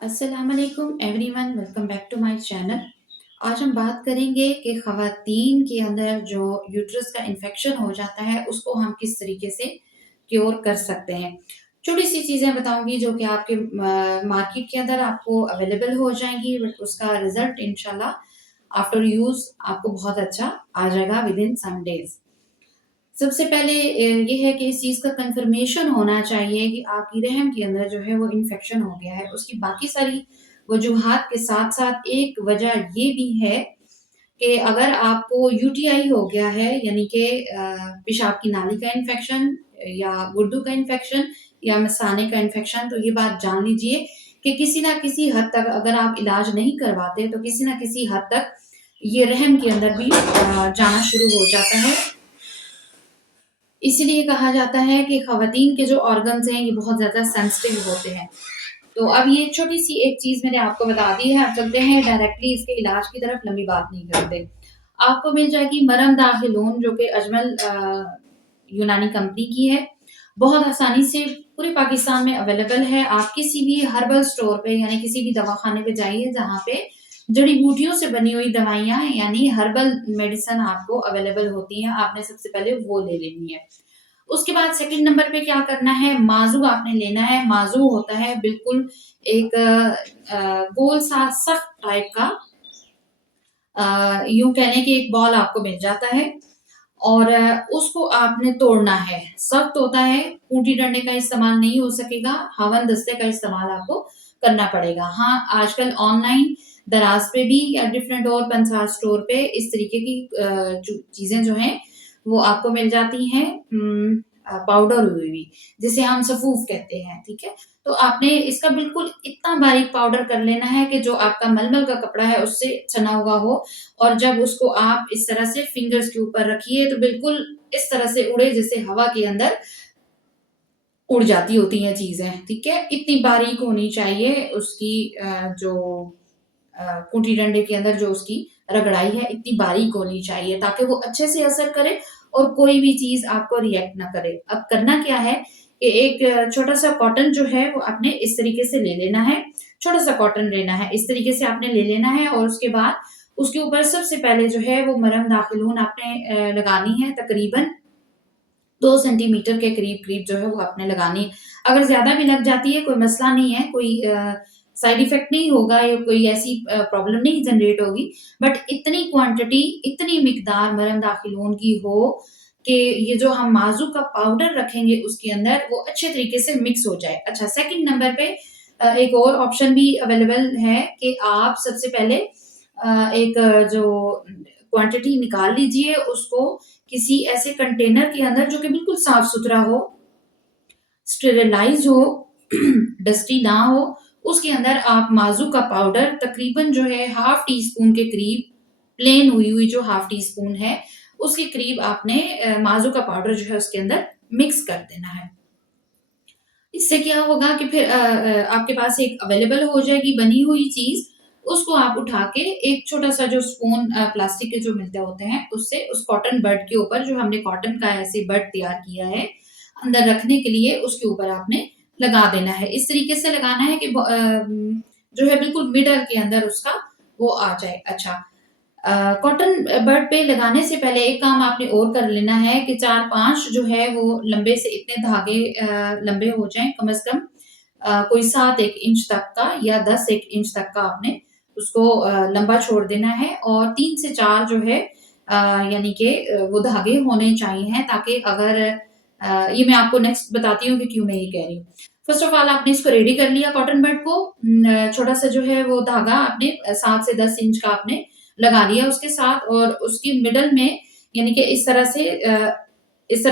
अस्सलाम वालेकुम everyone, welcome back to my channel. आज हम बात करेंगे कि ख़वातीन के अंदर जो यूट्रस का इन्फेक्शन हो जाता है उसको हम किस तरीके से क्योर कर सकते हैं। छोटी-सी चीज़ें बताऊँगी जो कि आपके मार्केट के अंदर आपको अवेलेबल हो जाएँगी, बट उसका रिज़ल्ट इंशाल्लाह आफ्टर यूज़ आपको बहुत अच्छा आ जाएगा विदिन सम डेज़। सबसे पहले ये है कि इस चीज़ का कन्फर्मेशन होना चाहिए कि आपकी रहम के अंदर जो है वो इन्फेक्शन हो गया है। उसकी बाकी सारी वजूहात के साथ-साथ एक वजह ये भी है कि अगर आपको यूटीआई हो गया है, यानी कि पेशाब की नाली का इन्फेक्शन या गुर्दों का इन्फेक्शन या मिसाने का इन्फेक्शन, तो ये बात जान लीजिए कि किसी न किसी हद तक अगर आप इलाज नहीं करवाते तो किसी न किसी हद तक ये रहम के अंदर भी जाना शुरू हो जाता है। इसीलिए कहा जाता है कि ख़वातीन के जो ऑर्गन्स हैं ये बहुत ज़्यादा सेंसिटिव होते हैं। तो अब ये छोटी-सी एक चीज़ मैंने आपको बता दी है, अब चलते हैं डायरेक्टली इसके इलाज की तरफ, लंबी बात नहीं करते। आपको मिल जाएगी मरहम दाखिलून, जो कि अजमल यूनानी कंपनी की है। बहुत आसानी से पूरे पाकिस्तान में अवेलेबल है। आप किसी भी हर्बल स्टोर पे यानी किसी भी दवाखाने पे जाइए जहाँ पे जड़ी-बूटियों से बनी हुई दवाइयाँ यानी हर्बल मेडिसिन आपको अवेलेबल होती हैं, आपने सबसे पहले वो ले लेनी है। उसके बाद सेकंड नंबर पे क्या करना है, माज़ू आपने लेना है। माज़ू होता है बिल्कुल एक गोल सा सख्त टाइप का, यूँ कह लें कि एक बॉल आपको मिल जाता है और उसको आपने तोड़ना है। सख्त होता है, खूंटी-डंडे का इस्तेमाल नहीं हो सकेगा, हवन-दस्ते का इस्तेमाल आपको करना पड़ेगा। हाँ, आजकल ऑनलाइन दराज़ पे भी या डिफरेंट और पंसार स्टोर पे इस तरीके की जो चीज़ें जो हैं, वो आपको मिल जाती हैं पाउडर हुई हुई, जिसे हम सफ़ूफ कहते हैं, ठीक है? तो आपने इसका बिल्कुल इतना बारीक पाउडर कर लेना है कि जो आपका मलमल का कपड़ा है, उससे छना हुआ हो और जब उसको आप इस तरह से फिंगर्स के ऊपर रखिए तो बिल्कुल इस तरह से उड़े जैसे हवा के अंदर उड़ जाती होती हैं चीज़ें, ठीक है? इतनी बारीक होनी चाहिए उसकी जो खूंटी डंडे के अंदर जो उसकी रगड़ाई है इतनी बारीक होनी चाहिए ताकि वो अच्छे से असर करे और कोई भी चीज़ आपको रिएक्ट ना करे। अब करना क्या है कि एक छोटा-सा कॉटन जो है वो आपने इस तरीके से ले लेना है, छोटा-सा कॉटन लेना है, इस तरीके से आपने ले लेना है और उसके बाद उसके ऊपर सबसे पहले जो है वो मरहम दाखिलून आपने लगानी है, तकरीबन 2 सेंटीमीटर के करीब-करीब जो है वो आपने लगानी है। अगर ज़्यादा भी लग जाती है कोई मसला नहीं है, कोई साइड इफ़ेक्ट नहीं होगा या कोई ऐसी प्रॉब्लम नहीं जनरेट होगी। बट इतनी क्वांटिटी, इतनी मिकदार मरहम दाखिलून की हो कि ये जो हम माज़ू का पाउडर रखेंगे उसके अंदर वो अच्छे तरीके से मिक्स हो जाए। अच्छा, सेकंड नंबर पे एक और ऑप्शन भी अवेलेबल है कि आप सबसे पहले एक जो क्वांटिटी निकाल लीजिए उसको किसी ऐसे कंटेनर के अंदर जो कि बिल्कुल साफ-सुथरा हो, स्टेरिलाइज़ हो, डस्टी ना हो, उसके अंदर आप माज़ू का पाउडर तकरीबन जो है हाफ़ टी स्पून के करीब, प्लेन हुई हुई जो हाफ़ टी स्पून है, उसके करीब आपने माज़ू का पाउडर जो है उसके अंदर मिक्स कर देना है। इससे क्या होगा कि फिर आपके पास एक अवेलेबल हो जाएगी बनी हुई चीज़, उसको आप उठा के एक छोटा-सा जो स्पून प्लास्टिक के जो मिलते होते हैं, उससे उस कॉटन बड के ऊपर जो हमने कॉटन का ऐसे बड तैयार किया है, अंदर रखने के लिए उसके ऊपर आपने लगा देना है। इस तरीके से लगाना है कि जो है बिल्कुल मिडल के अंदर उसका वो आ जाए। अच्छा, कॉटन बड पे लगाने से पहले एक काम आपने और कर लेना है कि 4-5 जो है वो लंबे से इतने धागे लंबे हो जाएँ कम से कम, कोई 7-1 इंच तक का या 10-1 इंच तक का आपने उसको लंबा छोड़ देना है और 3 से 4 जो है यानी कि वो धागे होने चाहिए हैं ताकि अगर ये मैं आपको नेक्स्ट बताती हूँ कि क्यों मैं ये कह रही हूँ। फर्स्ट ऑफ ऑल आपने इसको रेडी कर लिया कॉटन बड को, छोटा-सा जो है वो धागा आपने 7 से 10 इंच का आपने लगा लिया उसके साथ और उसकी मिडल में यानी कि इस तरह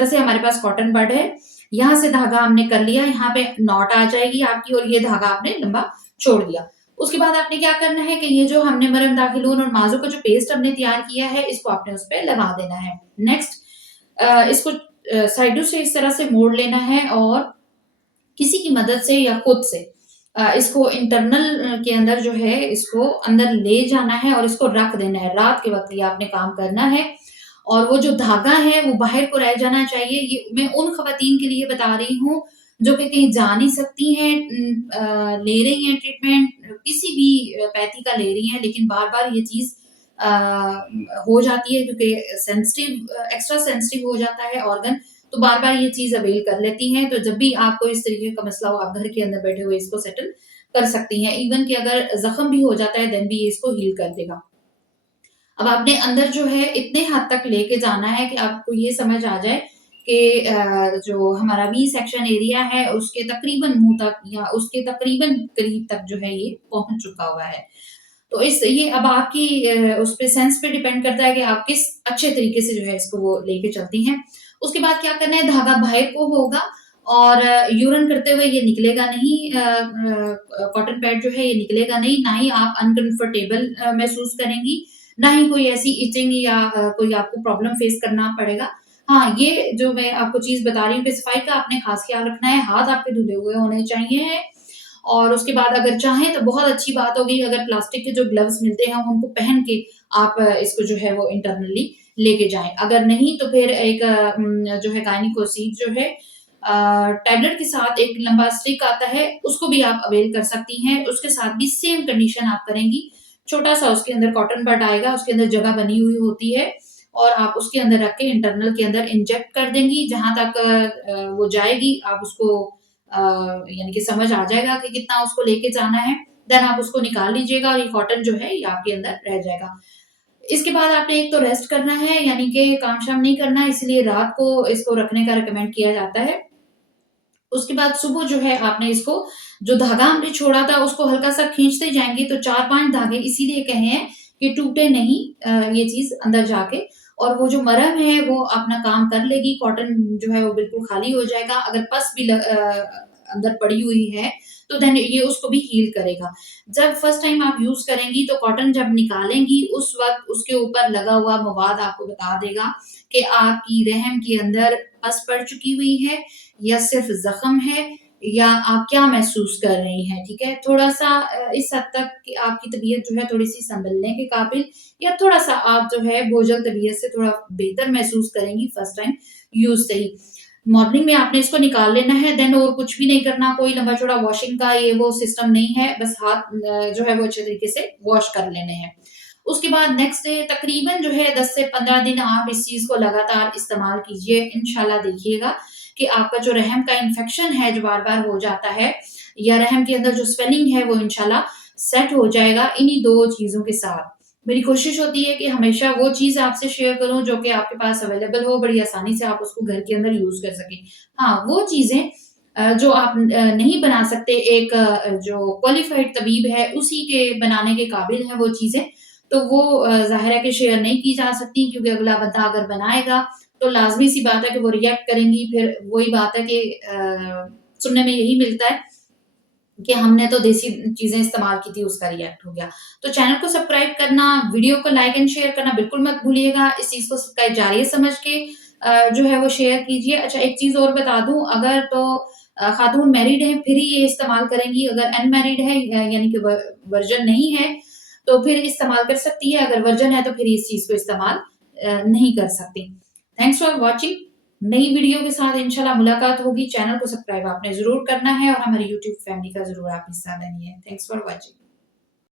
से हमारे पास कॉटन बड है। यहाँ से धागा हमने कर लिया, यहाँ पे नॉट आ जाएगी आपकी और ये धागा आपने लंबा छोड़ दिया। उसके बाद आपने क्या करना है कि ये जो हमने मरहम दाखिलून और माज़ू का जो पेस्ट हमने तैयार किया है, इसको आपने उस पे लगा देना है। नेक्स्ट इसको साइडों से इस तरह से मोड़ लेना है और किसी की मदद से या खुद से इसको इंटरनल के अंदर जो है इसको अंदर ले जाना है और इसको रख देना है। रात के वक़्त ये आपने काम करना है और वो जो धागा है वो बाहर को रह जाना चाहिए। ये मैं उन ख़वातीन के लिए बता रही हूँ जो कि कहीं जा नहीं सकती हैं, ले रही हैं ट्रीटमेंट, किसी भी पैथी का ले रही हैं लेकिन बार-बार ये चीज़ अ, हो जाती है क्योंकि एक्स्ट्रा सेंसिटिव हो जाता है ऑर्गन, तो बार-बार ये चीज़ अवेल कर लेती हैं। तो जब भी आपको इस तरीके का मसला हो, आप घर के अंदर बैठे हुए इसको सेटल कर सकती हैं। इवन कि अगर ज़ख्म भी हो जाता है देन भी ये इसको हील कर देगा। अब आपने अंदर जो है इतने हद तक लेके जाना है कि आपको ये समझ आ जाए कि जो हमारा बी सेक्शन एरिया है उसके तकरीबन मुँह तक या उसके तकरीबन करीब तक जो है ये पहुँच चुका हुआ है। तो इस ये अब आपकी उस पे सेंस पे डिपेंड करता है कि आप किस अच्छे तरीके से जो है इसको वो लेके चलती हैं। उसके बाद क्या करना है, धागा बाहर को होगा और यूरिन करते हुए ये निकलेगा नहीं, कॉटन पैड जो है ये निकलेगा नहीं, ना ही आप अनकंफर्टेबल महसूस करेंगी, ना ही कोई ऐसी इचिंग या कोई आपको प्रॉब्लम फेस करना पड़ेगा। हाँ, ये जो मैं आपको चीज़ बता रही हूँ कि सफाई का आपने खास ख्याल रखना है, हाथ आपके धुले हुए होने चाहिए और उसके बाद अगर चाहें तो बहुत अच्छी बात होगी अगर प्लास्टिक के जो ग्लव्स मिलते हैं उनको पहन के आप इसको जो है वो इंटरनली लेके जाएँ। अगर नहीं तो फिर एक जो है गायनिकोसिड जो है टैबलेट के साथ एक लंबा स्टिक आता है, उसको भी आप अवेल कर सकती हैं। उसके साथ भी सेम कंडीशन आप करेंगी। छोटा-सा उसके अंदर कॉटन बड आएगा, उसके अंदर जगह बनी हुई होती है और आप उसके अंदर रख के इंटरनल के अंदर इंजेक्ट कर देंगी। जहाँ तक वो जाएगी आप उसको अ, यानी कि समझ आ जाएगा कि कितना उसको लेके जाना है, देन आप उसको निकाल लीजिएगा और ये कॉटन जो है ये आपके अंदर रह जाएगा। इसके बाद आपने एक तो रेस्ट करना है यानी कि काम-शाम नहीं करना है इसलिए रात को इसको रखने का रिकमेंड किया जाता है। उसके बाद सुबह जो है आपने इसको जो धागा हमने छोड़ा था उसको हल्का-सा खींचते जाएँगे तो 4-5 धागे इसीलिए कहे हैं कि टूटे नहीं ये चीज़ अंदर जाके और वो जो मरहम है वो अपना काम कर लेगी, कॉटन जो है वो बिल्कुल खाली हो जाएगा। अगर पस भी अंदर पड़ी हुई है तो देन ये उसको भी हील करेगा। जब फर्स्ट टाइम आप यूज़ करेंगी तो कॉटन जब निकालेंगी उस वक़्त उसके ऊपर लगा हुआ मवाद आपको बता देगा कि आपकी रहम के अंदर पस पड़ चुकी हुई है या सिर्फ़ ज़ख्म है या आप क्या महसूस कर रही हैं, ठीक है? थोड़ा-सा इस हद तक कि आपकी तबीयत जो है थोड़ी-सी सँभलने के काबिल या थोड़ा-सा आप जो है बोझल तबीयत से थोड़ा बेहतर महसूस करेंगी फर्स्ट टाइम यूज़ से ही। मॉर्निंग में आपने इसको निकाल लेना है देन और कुछ भी नहीं करना, कोई लंबा-चौड़ा वॉशिंग का ये वो सिस्टम नहीं है, बस हाथ जो है वो अच्छे तरीके से वॉश कर लेने हैं। उसके बाद नेक्स्ट डे तकरीबन जो है 10 से 15 दिन आप इस चीज़ को लगातार इस्तेमाल कीजिए। इंशाल्लाह देखिएगा कि आपका जो रहम का इन्फेक्शन है जो बार-बार हो जाता है या रहम के अंदर जो स्वेलिंग है वो इंशाल्लाह सेट हो जाएगा इन्हीं 2 चीज़ों के साथ। मेरी कोशिश होती है कि हमेशा वो चीज़ आपसे शेयर करूँ जो कि आपके पास अवेलेबल हो, बड़ी आसानी से आप उसको घर के अंदर यूज़ कर सकें। हाँ, वो चीज़ें जो आप नहीं बना सकते एक जो क्वालिफ़ाइड तबीब है उसी के बनाने के काबिल है वो चीज़ें, तो वो ज़ाहिर है कि शेयर नहीं की जा सकती क्योंकि अगला बंदा अगर बनाएगा तो लाज़मी सी बात है कि वो रिएक्ट करेंगी, फिर वही बात है कि सुनने में यही मिलता है कि हमने तो देसी चीज़ें इस्तेमाल की थी, उसका रिएक्ट हो गया। तो चैनल को सब्सक्राइब करना, वीडियो को लाइक एंड शेयर करना बिल्कुल मत भूलिएगा। इस चीज़ को सब्सक्राइब जारी समझ के जो है वो शेयर कीजिए। अच्छा एक चीज़ और बता दूँ अगर तो खातून मैरिड हैं फिर ही ये इस्तेमाल करेंगी, अगर अनमैरिड है यानी कि वर्जिन नहीं है, तो फिर इस्तेमाल कर सकती है, अगर वर्जिन है तो फिर इस चीज़ को इस्तेमाल नहीं कर सकती। Thanks for watching. नई वीडियो के साथ इंशाल्लाह मुलाकात होगी। चैनल को सब्सक्राइब आपने ज़रूर करना है और हमारी यूट्यूब फैमिली का ज़रूर आप हिस्सा बनिए। Thanks for watching.